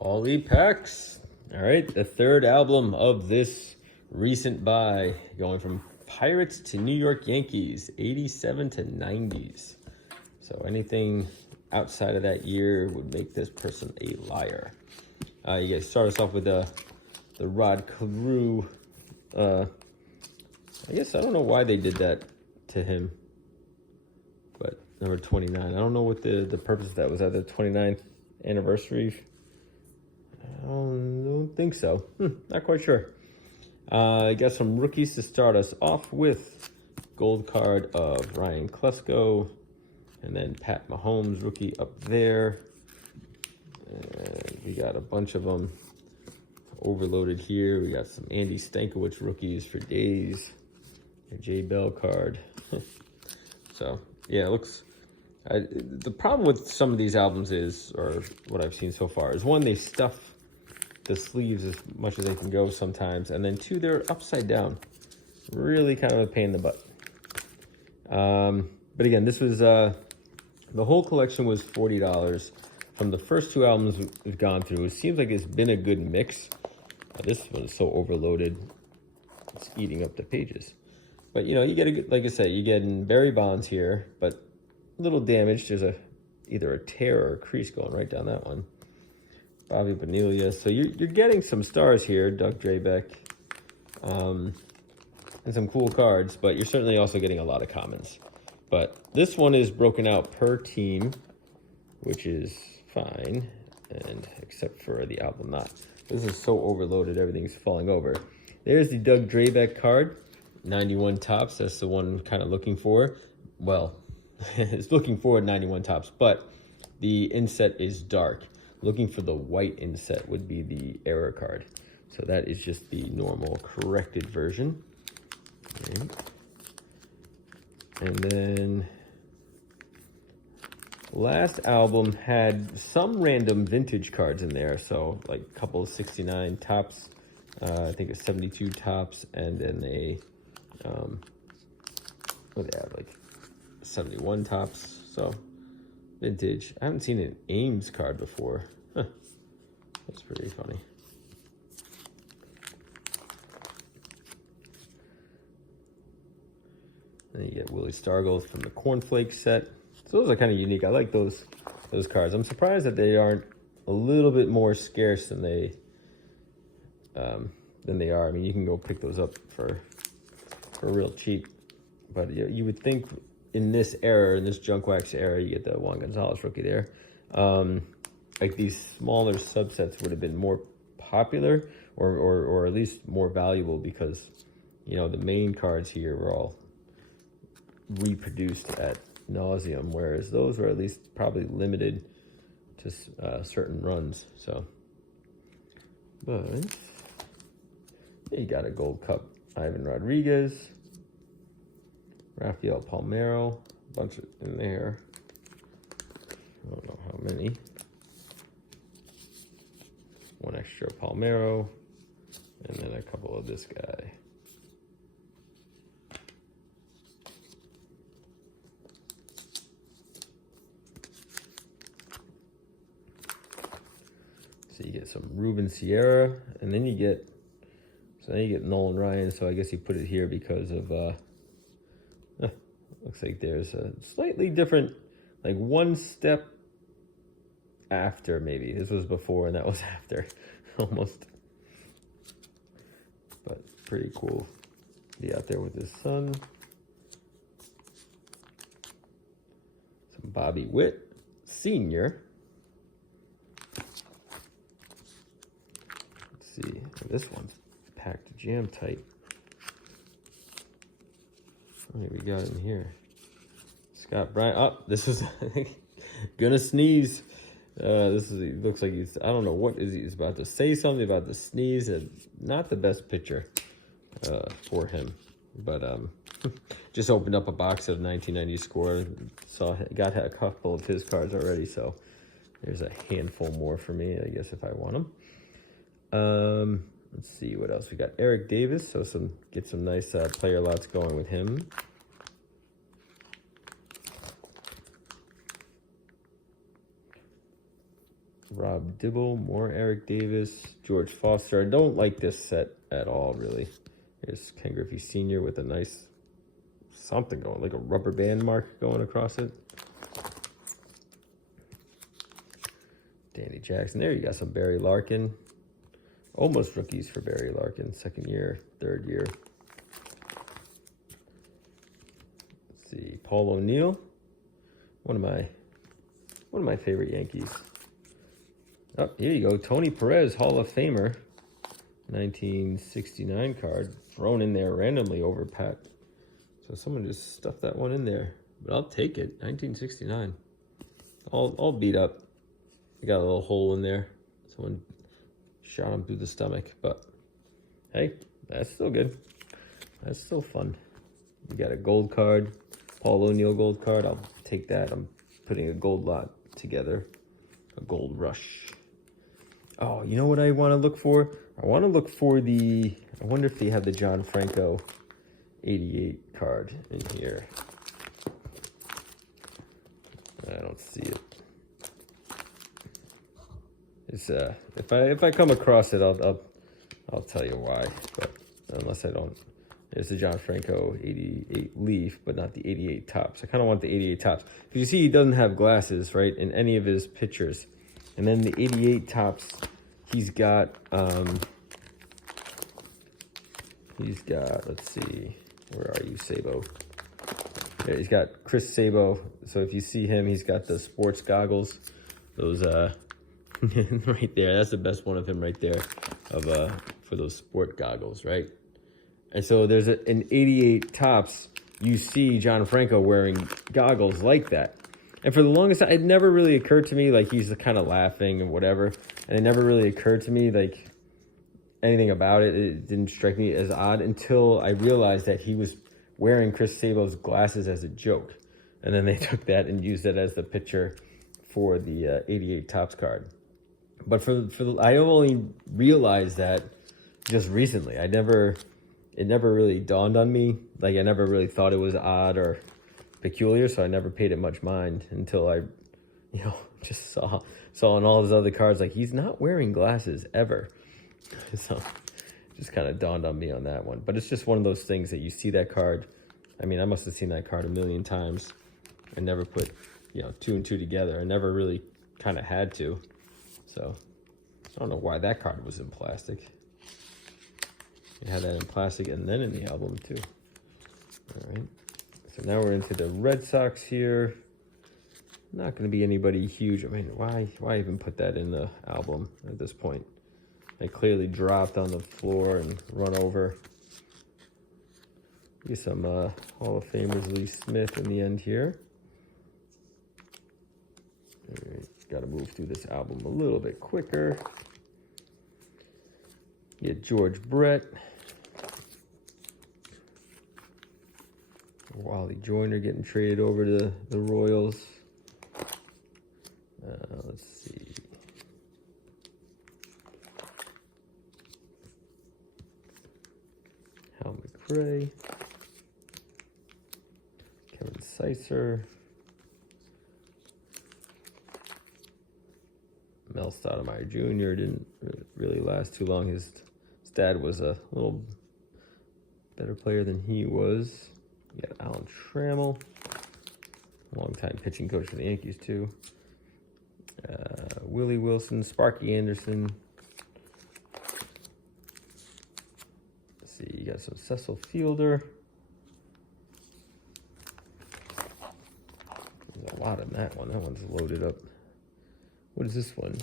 Paulie Packs. All right, the third album of this recent buy, going from Pirates to New York Yankees, 87 to 90s. So anything outside of that year would make this person a liar. You guys start us off with the Rod Carew. I guess I don't know why they did that to him, but number 29. I don't know what the purpose of that was. At the 29th anniversary. I don't think so. Not quite sure. I got some rookies to start us off with. Gold card of Ryan Klesko. And then Pat Mahomes, rookie up there. And we got a bunch of them overloaded here. We got some Andy Stankiewicz rookies for days. A J Bell card. So, yeah, it looks... the problem with some of these albums is, or what I've seen so far, is one, they stuff the sleeves as much as they can go sometimes, and then two, they're upside down. Really kind of a pain in the butt. But again, this was, the whole collection was $40. From the first two albums we've gone through, it seems like it's been a good mix. This one is so overloaded, it's eating up the pages. But, you know, you get a good, like I said, you get in Barry Bonds here, but a little damage. There's either a tear or a crease going right down that one. Bobby Bonilla. So you're getting some stars here, Doug Drabeck, and some cool cards, but you're certainly also getting a lot of commons. But this one is broken out per team, which is fine, and except for the album not. This is so overloaded, everything's falling over. There's the Doug Drabeck card, 91 tops. That's the one kind of looking for. Well, it's looking for 91 tops, but the inset is dark. Looking for the white inset would be the error card. So that is just the normal corrected version. Okay. And then last album had some random vintage cards in there. So like a couple of 69 tops, I think it's 72 tops, and then a, what they have, like 71 tops. So vintage. I haven't seen an Ames card before. Huh. That's pretty funny. Then you get Willie Stargell from the Cornflake set. So those are kind of unique. I like those cards. I'm surprised that they aren't a little bit more scarce than they are. I mean, you can go pick those up for real cheap. But you would think in this era, in this junk wax era, you get the Juan Gonzalez rookie there. Like these smaller subsets would have been more popular or at least more valuable because, you know, the main cards here were all reproduced at nauseum, whereas those were at least probably limited to certain runs. So, but you got a Gold Cup Ivan Rodriguez, Rafael Palmeiro, a bunch in there. I don't know how many. One extra Palmeiro, and then a couple of this guy. So you get some Ruben Sierra, and then you get, so then you get Nolan Ryan. So I guess you put it here because of, looks like there's a slightly different, like one step after maybe. This was before and that was after, almost. But pretty cool. Be out there with his son. Some Bobby Witt Sr. Let's see. This one's packed jam tight. What do we got in here? Scott Bryant. Oh, this is gonna sneeze. This is, it looks like he's, I don't know what is he's about to say something about the sneeze, and not the best picture for him. But just opened up a box of 1990 score, got a couple of his cards already, so there's a handful more for me, I guess, if I want them. Let's see what else we got. Eric Davis, so get some nice player lots going with him. Rob Dibble, more Eric Davis, George Foster. I don't like this set at all, really. Here's Ken Griffey Sr. with a nice something going, like a rubber band mark going across it. Danny Jackson. There you got some Barry Larkin. Almost rookies for Barry Larkin. Second year, third year. Let's see. Paul O'Neill. One of my favorite Yankees. Oh, here you go. Tony Perez, Hall of Famer. 1969 card. Thrown in there randomly over Pat. So someone just stuffed that one in there. But I'll take it. 1969. All beat up. You got a little hole in there. Someone shot him through the stomach. But hey, that's still good. That's still fun. You got a gold card. Paul O'Neill gold card. I'll take that. I'm putting a gold lot together. A gold rush. Oh, you know what I want to look for? I want to look for I wonder if they have the John Franco 88 card in here. I don't see it. It's if I come across it, I'll tell you why. But unless I don't, there's the John Franco 88 Leaf, but not the 88 Tops. I kind of want the 88 Tops. Because you see, he doesn't have glasses, right, in any of his pictures. And then the 88 Tops, he's got, let's see, where are you, Sabo? Yeah, he's got Chris Sabo. So if you see him, he's got the sports goggles. Those, right there. That's the best one of him right there, for those sport goggles, right? And so there's an 88 Tops. You see John Franco wearing goggles like that. And for the longest time, it never really occurred to me, like, he's kind of laughing and whatever. And it never really occurred to me, like, anything about it. It didn't strike me as odd until I realized that he was wearing Chris Sabo's glasses as a joke. And then they took that and used it as the picture for the 88 Tops card. But I only realized that just recently. It never really dawned on me. Like, I never really thought it was odd or peculiar, so I never paid it much mind until I, just saw on all his other cards, like, he's not wearing glasses ever. So it just kind of dawned on me on that one. But it's just one of those things that you see that card. I mean, I must have seen that card a million times and never put, two and two together. I never really kind of had to. So I don't know why that card was in plastic. It had that in plastic and then in the album too. All right. So now we're into the Red Sox here. Not going to be anybody huge. I mean, why even put that in the album at this point? They clearly dropped on the floor and run over. Get some Hall of Famers, Lee Smith in the end here. All right. Got to move through this album a little bit quicker. Get George Brett. Wally Joyner getting traded over to the Royals. Let's see. Hal McRae. Kevin Seitzer. Mel Stoudemire Jr. didn't really last too long. His dad was a little better player than he was. You got Alan Trammell, longtime pitching coach for the Yankees too. Willie Wilson, Sparky Anderson. Let's see, you got some Cecil Fielder. There's a lot in that one. That one's loaded up. What is this one?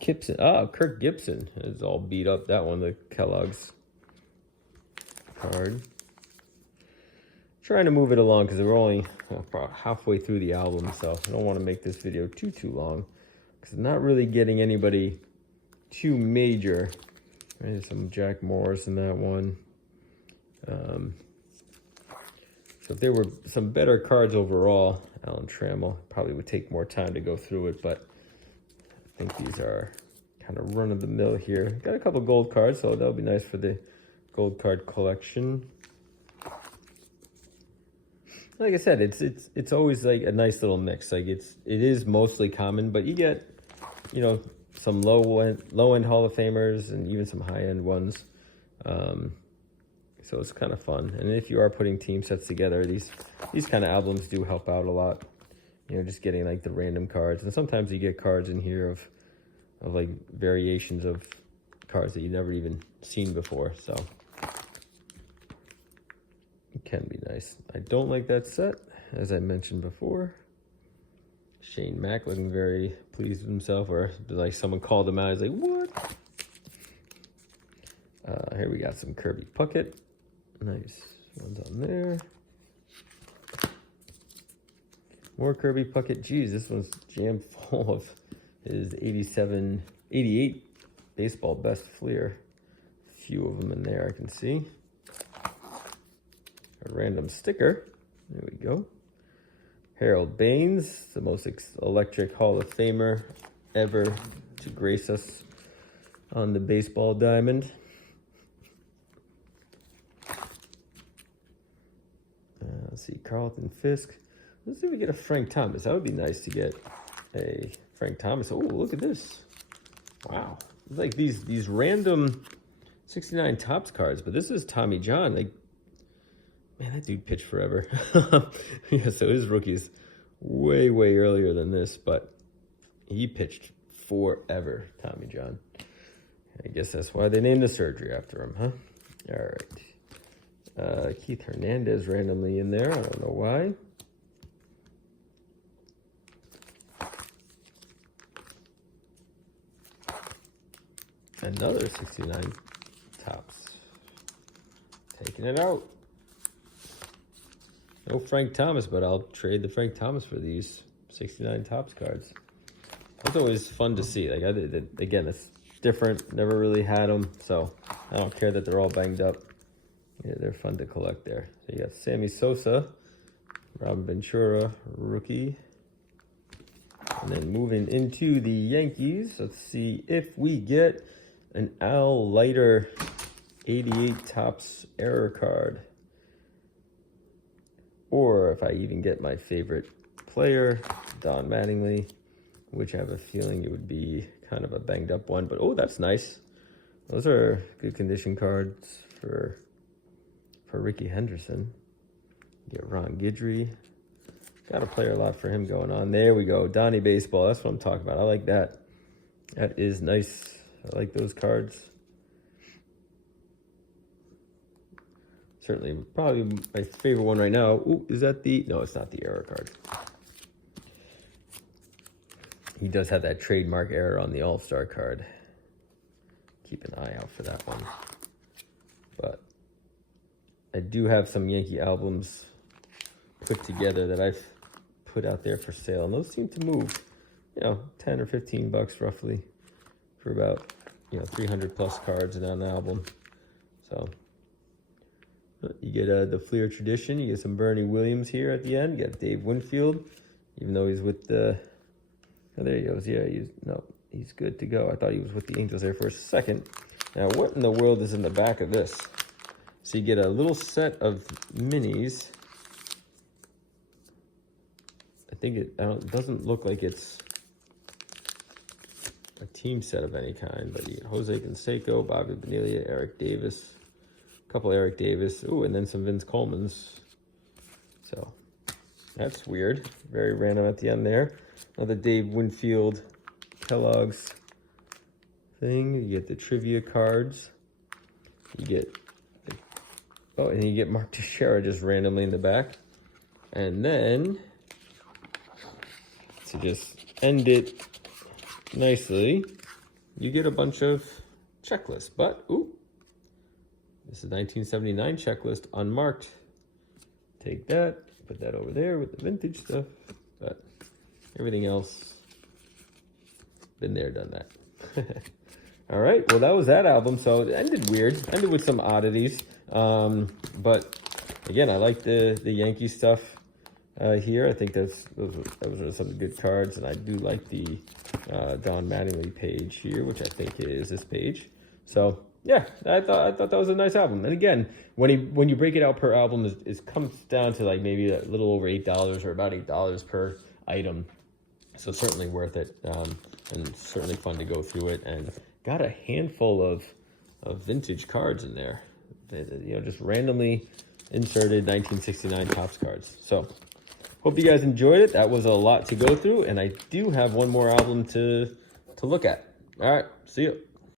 Gibson. Kirk Gibson is all beat up. That one, the Kellogg's card. Trying to move it along because we're only about halfway through the album, so I don't want to make this video too long because I'm not really getting anybody too major. There's some Jack Morris in that one. So if there were some better cards overall, Alan Trammell probably would take more time to go through it, but I think these are kind of run-of-the-mill here. Got a couple gold cards, so that'll be nice for the gold card collection. like I said, it's always like a nice little mix. Like it is mostly common, but you get, you know, some low end Hall of Famers and even some high end ones. So it's kind of fun. And if you are putting team sets together, these kind of albums do help out a lot. You know, just getting like the random cards, and sometimes you get cards in here of like variations of cards that you've never even seen before. So it can be nice. I don't like that set, as I mentioned before. Shane Mack looking very pleased with himself, or like someone called him out. He's like, what? Here we got some Kirby Puckett. Nice ones on there. More Kirby Puckett. Geez, this one's jammed full of his 88 baseball best Fleer. A few of them in there I can see. A random sticker. There we go. Harold Baines, the most electric Hall of Famer ever to grace us on the baseball diamond. Let's see, Carlton Fisk. Let's see if we get a Frank Thomas. That would be nice to get a Frank Thomas. Oh, look at this. Wow. It's like these random 69 Topps cards, but this is Tommy John. Like, man, that dude pitched forever. Yeah, so his rookie's way earlier than this, but he pitched forever, Tommy John. I guess that's why they named the surgery after him, huh? All right. Keith Hernandez randomly in there. I don't know why. Another 69 Topps. Taking it out. No Frank Thomas, but I'll trade the Frank Thomas for these 69 Topps cards. It's always fun to see. Like, again, it's different. Never really had them, so I don't care that they're all banged up. Yeah, they're fun to collect there. So you got Sammy Sosa, Robin Ventura, rookie. And then moving into the Yankees, let's see if we get an Al Leiter 88 Topps error card. Or if I even get my favorite player, Don Mattingly, which I have a feeling it would be kind of a banged up one. But, oh, that's nice. Those are good condition cards for Ricky Henderson. Get Ron Guidry. Got a player a lot for him going on. There we go. Donnie Baseball. That's what I'm talking about. I like that. That is nice. I like those cards. Certainly, probably my favorite one right now. Ooh, is that the... No, it's not the error card. He does have that trademark error on the All-Star card. Keep an eye out for that one. But I do have some Yankee albums put together that I've put out there for sale. And those seem to move, you know, 10 or 15 bucks roughly for about, you know, 300 plus cards in an album. So you get the Fleer Tradition. You get some Bernie Williams here at the end. You got Dave Winfield, even though he's with the... Oh, there he goes. Yeah, he's good to go. I thought he was with the Angels there for a second. Now, what in the world is in the back of this? So you get a little set of minis. I think it doesn't look like it's a team set of any kind, but you get Jose Canseco, Bobby Bonilla, Eric Davis, a couple Eric Davis, ooh, and then some Vince Coleman's. So that's weird. Very random at the end there. Another Dave Winfield Kellogg's thing. You get the trivia cards. You get, oh, and you get Mark Teixeira just randomly in the back. And then, to just end it nicely, you get a bunch of checklists. But, ooh, this is 1979 checklist, unmarked. Take that, put that over there with the vintage stuff. But everything else, been there, done that. All right, well, that was that album. So it ended weird, ended with some oddities. But again, I like the Yankee stuff here. I think those are some good cards, and I do like the Don Mattingly page here, which I think is this page. So yeah, I thought that was a nice album. And again, when you break it out per album, it comes down to like maybe a little over $8 or about $8 per item. So certainly worth it, and certainly fun to go through it. And got a handful of vintage cards in there, just randomly inserted 1969 Topps cards. So hope you guys enjoyed it. That was a lot to go through, and I do have one more album to look at. All right, see you.